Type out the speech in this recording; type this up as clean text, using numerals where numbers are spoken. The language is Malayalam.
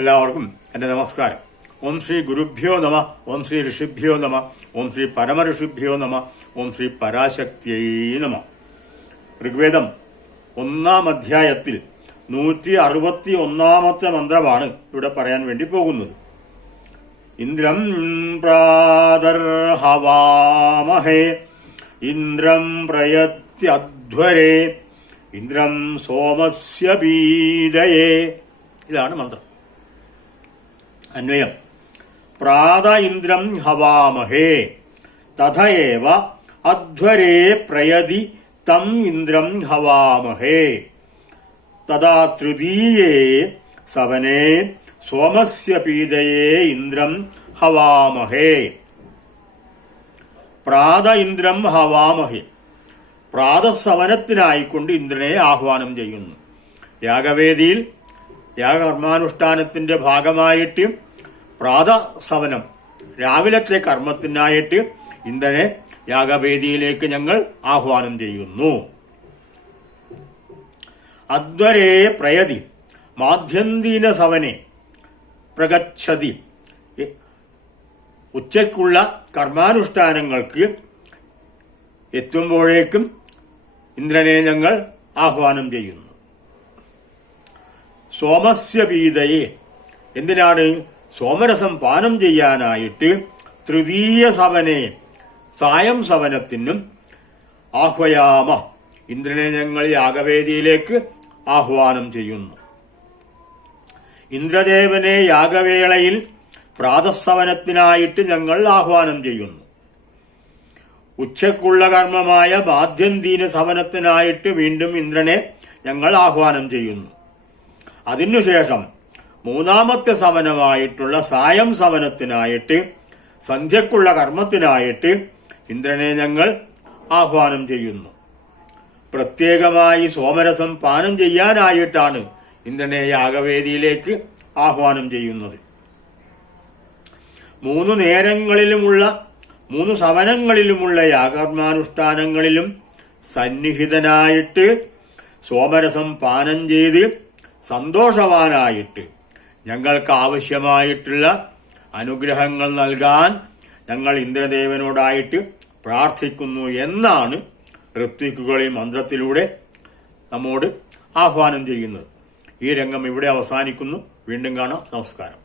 എല്ലാവർക്കും എന്റെ നമസ്കാരം. ഓം ശ്രീ ഗുരുഭ്യോ നമ, ഓം ശ്രീ ഋഷിഭ്യോ നമ, ഓം ശ്രീ പരമഋഷിഭ്യോ നമ, ഓം ശ്രീ പരാശക്തിയൈ നമ. ഋഗ്വേദം 1-ാം അധ്യായത്തിൽ 161-ാമത്തെ മന്ത്രമാണ് ഇവിടെ പറയാൻ വേണ്ടി പോകുന്നത്. ഇന്ദ്രം പ്രാതർഹവാമഹേ ഇന്ദ്രം പ്രയത്യധ്വരേ ഇന്ദ്രം സോമസ്യ പീതയേ. ഇതാണ് മന്ത്രം. അന്വയം: പ്രാത ഇന്ദ്രം ഹവാമഹേ തഥയേവ അധ്വരേ പ്രയതി തം ഇന്ദ്രം ഹവാമഹേ തഥാ തൃതീയേ സവനേ സോമസ്യ പീതയേ ഇന്ദ്രം ഹവാമഹേ. പ്രാത ഇന്ദ്രം ഹവാമഹേ. പ്രാതസവനത്തിനായിക്കൊണ്ട് ഇന്ദ്രനെ ആഹ്വാനം ചെയ്യുന്നു. യാഗവേദിയിൽ യാഗകർമാനുഷ്ഠാനത്തിന്റെ ഭാഗമായിട്ട് പ്രാതസവനം, രാവിലത്തെ കർമ്മത്തിനായിട്ട് ഇന്ദ്രനെ യാഗവേദിയിലേക്ക് ഞങ്ങൾ ആഹ്വാനം ചെയ്യുന്നു. അധ്വരേ പ്രയതി മാധ്യന്തീന സവനെ പ്രഗച്ഛതി. ഉച്ചയ്ക്കുള്ള കർമാനുഷ്ഠാനങ്ങൾക്ക് എത്തുമ്പോഴേക്കും ഇന്ദ്രനെ ഞങ്ങൾ ആഹ്വാനം ചെയ്യുന്നു. സോമസ്യ പീതയെ. എന്തിനാണ്? സോമരസം പാനം ചെയ്യാനായിട്ട് തൃതീയ സവനെ, സായം സവനത്തിനും ആഹ്വയാമ. ഇന്ദ്രനെ ഞങ്ങൾ യാഗവേദിയിലേക്ക് ആഹ്വാനം ചെയ്യുന്നു. ഇന്ദ്രദേവനെ യാഗവേളയിൽ പ്രാതസവനത്തിനായിട്ട് ഞങ്ങൾ ആഹ്വാനം ചെയ്യുന്നു. ഉച്ചക്കുള്ള കർമ്മമായ മാധ്യന്തീന സവനത്തിനായിട്ട് വീണ്ടും ഇന്ദ്രനെ ഞങ്ങൾ ആഹ്വാനം ചെയ്യുന്നു. അതിനുശേഷം 3-ാമത്തെ സവനമായിട്ടുള്ള സായം സവനത്തിനായിട്ട്, സന്ധ്യക്കുള്ള കർമ്മത്തിനായിട്ട് ഇന്ദ്രനെ ഞങ്ങൾ ആഹ്വാനം ചെയ്യുന്നു. പ്രത്യേകമായി സോമരസം പാനം ചെയ്യാനായിട്ടാണ് ഇന്ദ്രനെ യാഗവേദിയിലേക്ക് ആഹ്വാനം ചെയ്യുന്നത്. 3 നേരങ്ങളിലുമുള്ള 3 സവനങ്ങളിലുമുള്ള യാഗകർമാനുഷ്ഠാനങ്ങളിലും സന്നിഹിതനായിട്ട് സോമരസം പാനം ചെയ്ത് സന്തോഷവാനായിട്ട് ഞങ്ങൾക്ക് ആവശ്യമായിട്ടുള്ള അനുഗ്രഹങ്ങൾ നൽകാൻ ഞങ്ങൾ ഇന്ദ്രദേവനോടായിട്ട് പ്രാർത്ഥിക്കുന്നു എന്നാണ് ഋത്വിക്കുകൾ ഈ മന്ത്രത്തിലൂടെ നമ്മോട് ആഹ്വാനം ചെയ്യുന്നത്. ഈ രംഗം ഇവിടെ അവസാനിക്കുന്നു. വീണ്ടും കാണാം. നമസ്കാരം.